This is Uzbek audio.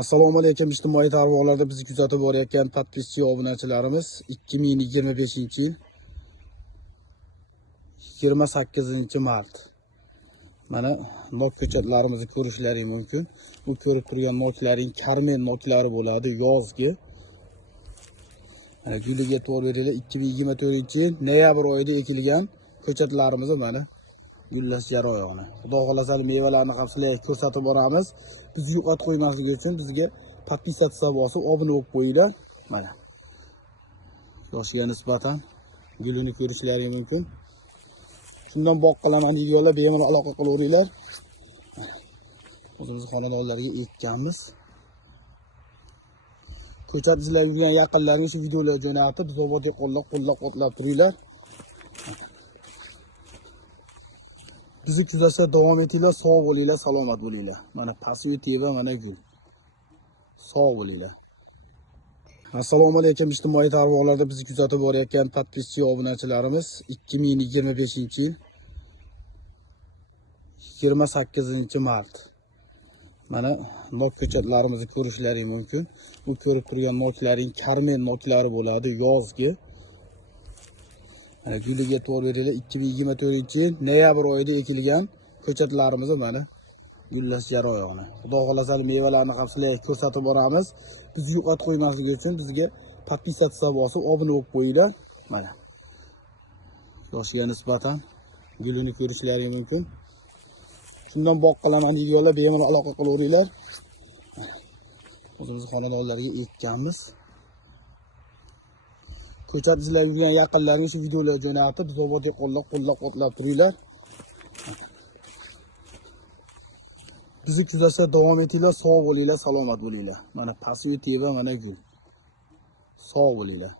Assalomu alaykum ijtimoiy tarmoqlarda bizni kuzatib borayotgan podpischi obunachilarimiz 2025-yil 28-mart. Mana nok ko'chatlarimizni ko'rishlaring mumkin. Bu ko'rib turgan noklaring Karmen noklari bo'ladi, yozgi. Mana guliga to'g'ri berilgan 2024-yil noyabr oyida ekilgan ko'chatlarimiz mana gullash jarayoni. Xudo xolasa mevalarni ham sizlarga ko'rsatib boramiz. Bizni yo'qotib qo'ymaslik uchun bizga podpisatsiya bosib, obuna bo'lib qo'yinglar. Mana. Yoshiga nisbatan gulini ko'rishlaring mumkin. Shundan boqqalarni videolar bemalol aloqa qilaveringlar. O'zimiz xonadonlarga ekkanmiz. Ko'chat izlab yurgan yaqinlaringiz shu videolar jo'natib, biz obodga qo'llab turinglar. Bizni kuzatishda davom etinglar, sog' bo'linglar, salomat bo'linglar. Mana pasti va mana gul. Sog' bo'linglar. Assalomu alaykum ijtimoiy tarmoqlarda bizni kuzatib borayotgan podpischi obunachilarimiz 2025-yil 28-mart. Mana nok ko'chatlarimizni ko'rishlaring mumkin. Bu ko'rib turgan noklaring Karmen noklari bo'ladi, yozgi. Mana guliga to'g'ri berilgan 2024-yil noyabr oyida ekilgan ko'chatlarimiz mana gullash jarayoni. Xudo xolasa mevalarni ham sizlarga ko'rsatib boramiz. Bizni yo'qotib qo'ymaslik uchun bizga podpisatsiya bosib, obuna bo'lib qo'yinglar. Mana. Yoshiga nisbatan gulini ko'rishlaring mumkin. Shundan boqqalarni videolar bemalol aloqa qilaveringlar. O'zimiz xonadonlarga ekkanmiz. Ko'chat izlab yurgan yaqinlaringiz shu videolar jo'natib, biz obodga qo'llab turinglar. Bizni kuzatishda davom etinglar, sog' bo'linglar, salomat bo'linglar. Mana pasti va mana gul. Sog' bo'linglar.